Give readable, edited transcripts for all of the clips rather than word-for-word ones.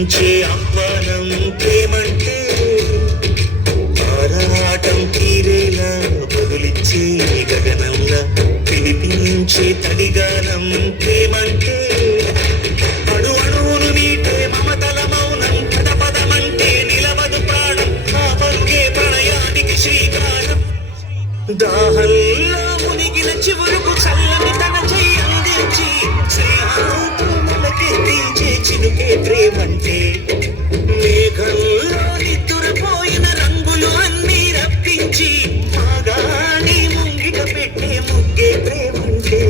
పిలిపించే ఆహ్వానం ప్రేమంటే ఆరాటం తీరేలా బదులిచ్చే గగనంలా పిలిపించే తడిగానం ప్రేమంటే అణు అణువును మీటే మమతల మౌనం పద పదమంటే నిలవదు ప్రాణం ఆ పరుగే ప్రణయానికి శ్రీకారం దాహంలో మునిగిన చివురుకు చల్లని తన చెయ్యి అందించి స్నేహాలతో మొలకెత్తించే చినుకే ప్రేమంటే మేఘంలో నిద్దురపోయిన రంగులు అన్నీ రప్పించి మాగాని ముంగిట పెట్టే ముగ్గే ప్రేమంటే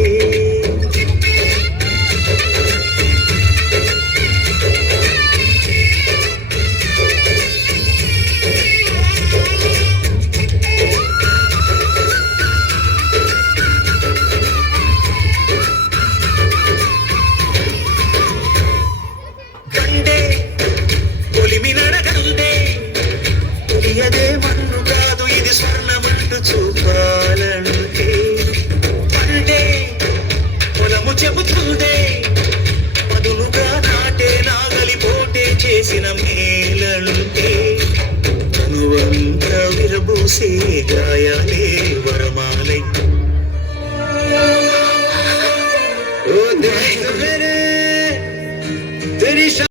తెలియదే మన్ను కాదు ఇది స్వర్ణమంటూ చూపాలంటే అంటే పొలము చెబుతుందే పదునుగా నాటే నాగలి పోటే చేసిన మేలంటే తనువంతా విరబూసే గాయాలే వరమా